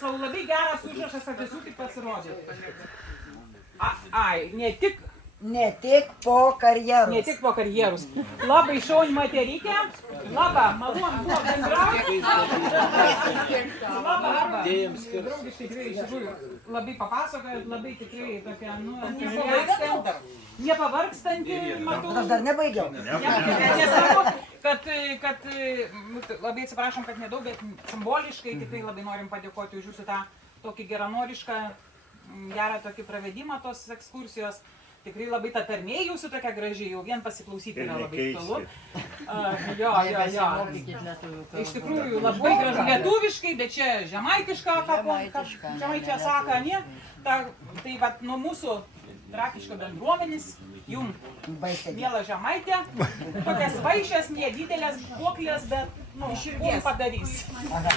Labai geras užrašas apie visų tik pasirodė. Ai, ne tik po karjeros. Labai šauni materikė. Labą, malonu buvo bendrauti. Labą. Draugiškai tikrai iš tikrųjų labai papasakojot, labai tikrai tokia, nepavargstanti, matau. Aš dar nebaigiau. Nesvarbu, kad labai atsiprašom, kad nedaug, bet simboliškai tikrai labai norim padėkoti už jūsų tą tokį geranorišką, gerą tokį pravedimą tos ekskursijos. Tikrai labai ta tarmė jūsų tokia graži, jau vien pasiklausyti yra labai aktualu. Jo. Iš tikrųjų labai gražu lietuviškai, bet čia žemaitiška, žemaičia saka, ne? Tai vat nuo mūsų trakiško bendruomenės, jums, miela žemaitė, tokias vaišės, nedidelės buoklės, bet, širdies padarys.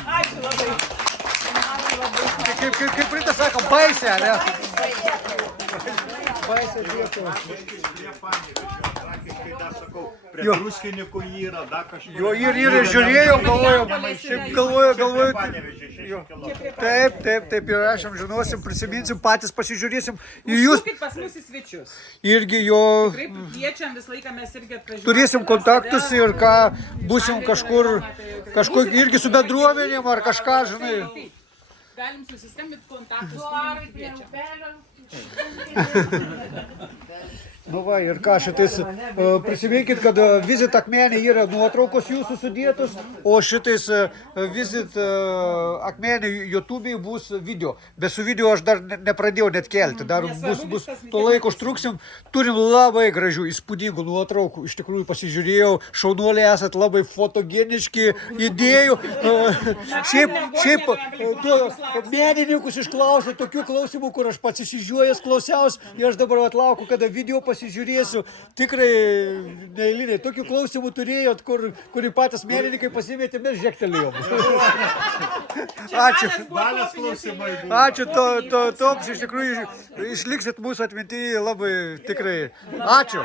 Ačiū labai. Kaip Rita sako, baisė, ne? Baisė Lietuva. Prie druskininkų yra, dar kažkur. Jo, ir žiūrėjau, galvoju. Taip, ir aš žinosim, prisiminsim, patys pasižiūrėsim. Užsukit pas mus į svečius. Irgi jo... Tikrai kviečiam, visą laiką mes irgi atvažiuojame. Turėsim kontaktus ir ką, būsim kažkur irgi su bendruomenėm ar kažką, žinai. Galim susiskambinti kontaktus, turim kviečiam. Nu va, ir ką šitais, prisiminkit, kad Visit Akmenė yra nuotraukos jūsų sudėtos, o šitais Visit Akmenė YouTube'ai bus video. Bet su video aš dar nepradėjau net kelti, dar bus to laiko užtruksim. Turim labai gražių, įspūdingų nuotraukų, iš tikrųjų pasižiūrėjau, šaunuoliai esat labai fotogeniški, idėjų. Šiaip menininkus išklausė tokių klausimų, kur aš pats išsižiojęs klausiaus, ir aš dabar atlaukiu, kada video pasižiūrėsiu, tikrai neeiliniai. Tokių klausimų turėjot, kurį patys menininkai pasimėtė, mes žektelėjom. Ačiū. Ačiū toms, iš tikrųjų, išliksit mūsų atmintyje labai tikrai. Ačiū.